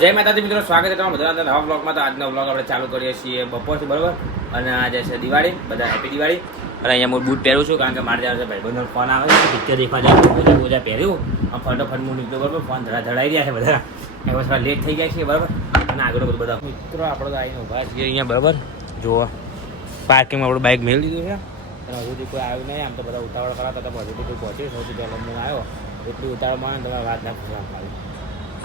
જય માતાજી મિત્રો, સ્વાગત છે તમારા બધાના નવા બ્લોગમાં. તો આજનો બ્લોગ આપણે ચાલુ કરીએ છીએ બપોરથી, બરાબર. અને આજે છે દિવાળી, બધા હેપી દિવાળી. અને અહીંયા હું બૂટ પહેરું છું કારણ કે મારે જવાનું છે ભાઈબંધનો ફોન આવે છે, પિક્ચર દેખવા જાય. મોજા પહેર્યું આમ ફટાફટ હું નીકળ્યો, બરાબર. ફોન ધડાઈ રહ્યા છે બધા, એ થોડા લેટ થઈ ગયા છે, બરાબર. અને આગળ બધું બધા મિત્રો આપણે તો આવીને ઊભા છીએ અહીંયા, બરાબર. જુઓ પાર્કિંગમાં આપણું બાઇક મેળવી દીધું છે. અને હજુ સુધી કોઈ આવ્યું નહીં. આમ તો બધા ઉતાવળ કરાતા હતા, હજુ સુધી પહોંચ્યું. સૌથી પહેલાં હું આવ્યો, એટલી ઉતાવળમાં તમે વાત ના પૂછવા ખાલી.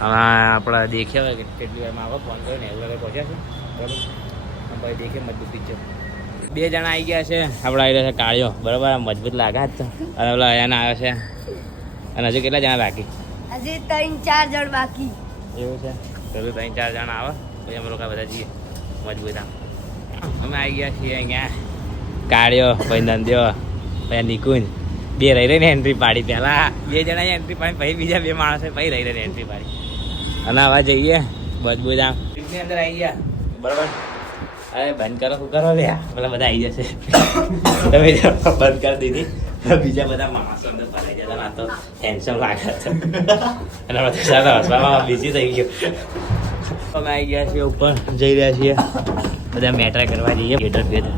હવે આપણે દેખ્યા હોય કે કેટલી વારમાં આવો ફોન કરીને એવું લગે પહોંચ્યા છે, બરાબર. ભાઈ દેખે મજબૂત પિક્ચર. બે જણા આવી ગયા છે, આપણે આવી રહ્યા છે કાળિયો, બરાબર. મજબૂત લાગે જ. અને પેલા એના આવે છે. અને હજુ કેટલા જણા બાકી? હજી 3-4 જણ બાકી. એવું છે? તો 3-4 જણા આવે પછી અમે લોકો બધા જઈએ મજબૂત. અમે આવી ગયા છીએ અહીંયા કાળિયો, પછી નંદ્યો, પછી નિકુંજ. બે રહી રહીને એન્ટ્રી પાડી. પહેલાં બે જણા એન્ટ્રી પાડી, પછી બીજા બે માણસો પછી રહી રહીને એન્ટ્રી પાડી. અને હવે જઈએ મજબૂત આમ ટ્રીપની અંદર આવી ગયા, બરાબર. અરે બંધ કરો, શું કરો લે, પેલા બધા આવી જશે. તમે બંધ કરી દીધી, બીજા બધા માણસો અંદર ભરાઈ જતા. આ તો ટેન્શન લાગે છે. અને હસવામાં બીજી થઈ ગયો. અમે આવી ગયા છીએ ઉપર, જઈ રહ્યા છીએ બધા મેટર કરવા જઈએ. થિયેટર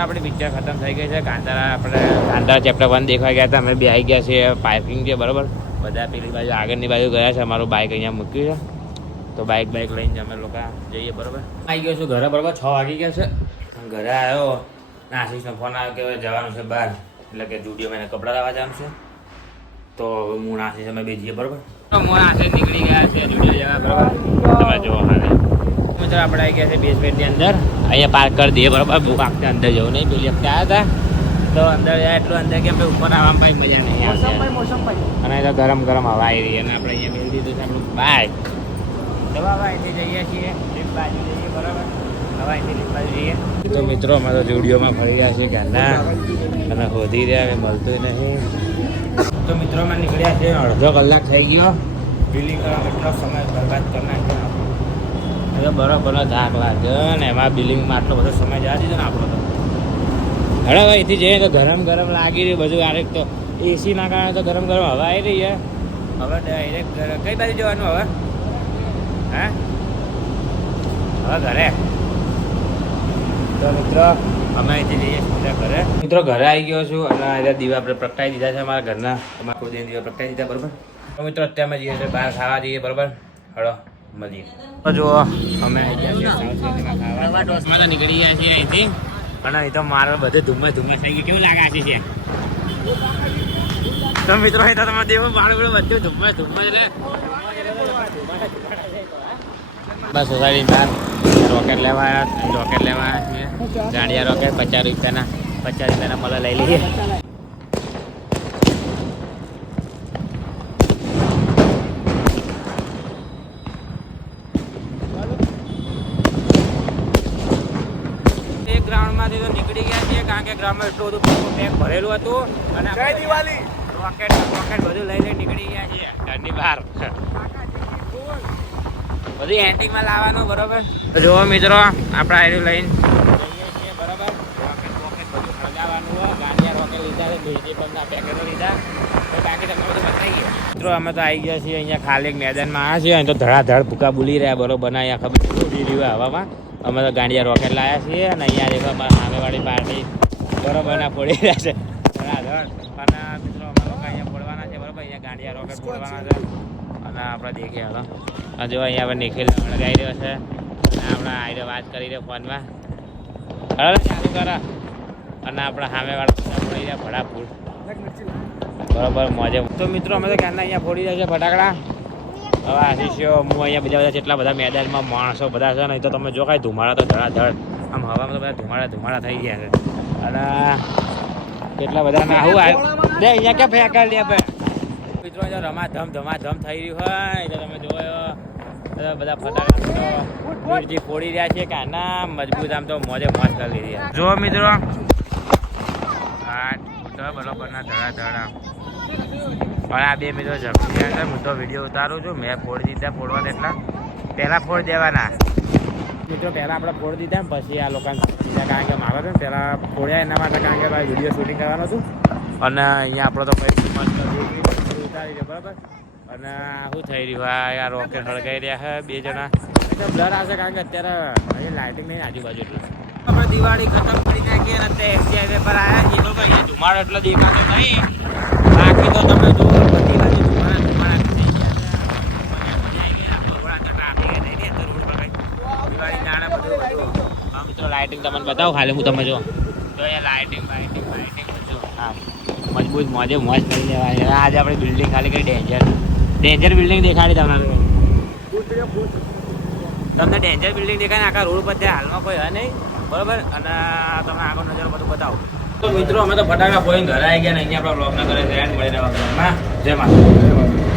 આપણે પિક્ચર ખતમ થઈ ગઈ છે. કાંતારા ચેપ્ટર 1 દેખવા ગયા હતા. અમે બે આવી ગયા છીએ પાર્કિંગ છે, બરાબર. બધા પેલી બાજુ આગળની બાજુ ગયા છે. અમારું બાઇક અહીંયા મૂક્યું છે, તો બાઇક લઈને અમે લોકો જઈએ, બરાબર. આવી ગયો છું ઘરે, બરાબર. 6 વાગી ગયા છે. ઘરે આવ્યો, આશીષનો ફોન આવ્યો કે હવે જવાનું છે બહાર, એટલે કે જુડિયોમાં એને કપડાં લાવવા જવાનું છે. તો હું આશીષ અમે બે જઈએ, બરાબર. તો હું આશીષ નીકળી ગયા છે જુડિયો જવા, બરાબર. તમે જુઓ હાલે મિત્રો આપણે આવી ગયા છે બેસમેન્ટની અંદર. અહીંયા પાર્ક કરી દઈએ, બરાબર. બહુ આખતે અંદર જવું નહીં. પેલી વખતે આવ્યા હતા તો અંદર એટલું અંદર કે આપણે ઉપર આવવામાં ભાઈ મજા નહીં આવશે. અને તો ગરમ ગરમ હવા આવી રહી. અને આપણે અહીંયા મેળવી દીધું છે આપણું બાઇક. દવા અહીંથી જઈએ છીએ લીપ બાજુ જઈએ, બરાબર. હવે અહીંથી લીપ બાજુ જઈએ. તો મિત્રો અમે તો જુડિયોમાં ફરી ગયા છીએ ગાંડા, અને શોધી રહ્યા, હવે મળતું નહીં. તો મિત્રો અમે નીકળ્યા છે, અડધો કલાક થઈ ગયો. બિલિંગ કરવા એટલો સમય બરબાદ કરી નાખ્યો. હવે બરાબર થાક લાગ્યો ને એમાં બિલિંગમાં આટલો બધો સમય જવા દીધો ને આપણો તો. હવે અહીંથી જઈએ તો ગરમ ગરમ લાગી રહ્યું બધું. આરેક તો એસીના કારણે તો ગરમ ગરમ હવા આવી રહી છે. હવે ડાયરેક્ટ કઈ બાજુ જવાનું હવે? હા, હવે ઘરે. તો મિત્રો અમે અહીંથી જઈએ સીધા ઘરે. મિત્રો ઘરે આવી ગયો છું અને અહીંયા દીવા આપણે પ્રગટાવી દીધા છે અમારા ઘરના. અમારા કોઈ દીવા પ્રગટાવી દીધા, બરાબર. તો મિત્રો અત્યારે અમે જઈએ છીએ બહાર ખાવા જઈએ, બરાબર. હળો મળીએ. તો જુઓ અમે આવી ગયા છીએ સાઉથ સિટીમાં ખાવા. ટોસમાં તો નીકળી ગયા છીએ અહીંથી. અને અહીં તો મારો બધે ધુમ્મસ થઈ ગયું. કેવું લાગે છે? તો મિત્રો અહીં તો તમે દેવો મારું બધું ધુમ્મસ એટલે બસ સોસાયટી બહાર રોકેટ લેવા આવ્યા છીએ. જાડિયા રોકેટ 50 રૂપિયાના મળે, લઈ લઈએ. ગ્રાઉન્ડમાંથી તો નીકળી ગયા છીએ કારણ કે ગ્રાઉન્ડમાં એટલું બધું પેક ભરેલું હતું. અને જય દિવાળી રોકેટ બધું લઈ નીકળી ગયા છીએ ઘરની બહાર. બધું એન્ટિંગમાં લાવવાનું, બરાબર. જુઓ મિત્રો આપણે આયરું લઈને જઈએ છીએ, બરાબર. રોકેટ બધું સજાવવાનું હોય. ગાંડિયા રોકેટ લીધા છે, બીજી પંપના પેકેટો લીધા, તો બાકી તમે બધું બતાવી ગયા. મિત્રો અમે તો આવી ગયા છીએ અહીંયા ખાલી એક મેદાનમાં આવ્યા છીએ. અહીં તો ધડાધડ ભૂકા બોલી રહ્યા, બરોબર. અહીંયા ખબર ઉડી રહ્યું હવામાં. અમે તો ગાંડિયા રોકેટ લાવ્યા છીએ. અને અહીંયા દેખો અમારા સામેવાળી પાર્ટી બરોબરના ફોડી રહ્યા છે ધડાધડ. અને મિત્રો અમે લોકો અહીંયા ફોડવાના છે, બરાબર. અહીંયા ગાંડિયા રોકેટ ફોડવાના છે. અને આપણે દેખીએ હાલો. જો અહીંયા આપણે નિખિલ હળગાઈ રહ્યો છે. અને આપણે આવી વાત કરી રહ્યો ફોનમાં. હળો ચાલુ કરો. અને આપણા સામેવાળા બધા ફોડી રહ્યા ફટાફૂટ, બરાબર. મોજે. તો મિત્રો અમે તો ક્યારના અહીંયા ફોડી રહ્યા છે ફટાકડા. હવે આશીષો હું અહીંયા બધા જેટલા બધા મેદાનમાં માણસો બધા છે ને, તો તમે જો કાંઈ ધુમાડા તો ધડાધડ આમ હવામાં તો બધા ધુમાડા થઈ ગયા છે. અને કેટલા બધા ના આવું લે અહીંયા ક્યાં ફેંકા લે મિત્રો. જો ધમાધમ થઈ રહ્યું હોય એટલે તમે જોયો બધા ફટાકડા તો ફોડી રહ્યા છે કે આના મજબૂત આમ તો મોજે મોજ કરી લીધી. જો મિત્રો હા બરોબરના ધડાધડ. પણ આ બે મિત્રો ઝપટી અંદર હું તો વિડીયો ઉતારું છું. મેં ફોડી દીધા, ફોડવાના એટલા પહેલાં ફોડી દેવાના મિત્રો. પહેલાં આપણે ફોડી દીધા ને પછી આ લોકોને દીધા, કારણ કે મારો છે ને પહેલાં ફોડ્યા એના માટે, કારણ કે વિડીયો શૂટિંગ કરવાનું હતું. અને અહીંયા આપણો તો પછી ઉતારી દે, બરાબર. અને શું થઈ રહ્યું આ રોકેટ સળગાઈ રહ્યા છે બે જણા એટલે બ્લર આવશે કારણ કે અત્યારે હજી લાઇટિંગ નહીં આજુબાજુ એટલે આપણે દિવાળી ખતમ કરી નાખીએ અને અત્યારે એસટી હાઈવે પર આવ્યા છીએ તો અહીંયા ધુમાડો એટલો દેખાતો નહીં બાકી તો તમે જુઓ બધી બાજુ ધુમાડા થઈ ગયા દિવાળી નાણા બધું હા મિત્રો લાઇટિંગ તમને બતાવો ખાલી હું તમે જો અહીંયા લાઇટિંગ બધું હા મજબૂત મોજે મોજ કરી લેવાય આજે આપણે બિલ્ડિંગ ખાલી કરી ડેન્જર બિલ્ડિંગ દેખાડી તમને ડેન્જર બિલ્ડિંગ દેખાય ને આખા રોડ પર ત્યાં હાલમાં કોઈ હે નહીં બરોબર અને તમે આગળ નજર બધું બતાવો તો મિત્રો અમે તો ફટાકડા ફોઈને ઘરે આવી ગયા ને અહીંયા આપણા બ્લોગના ઘરે રેન્ટ મળી રહ્યા બ્લોગમાં જય માતા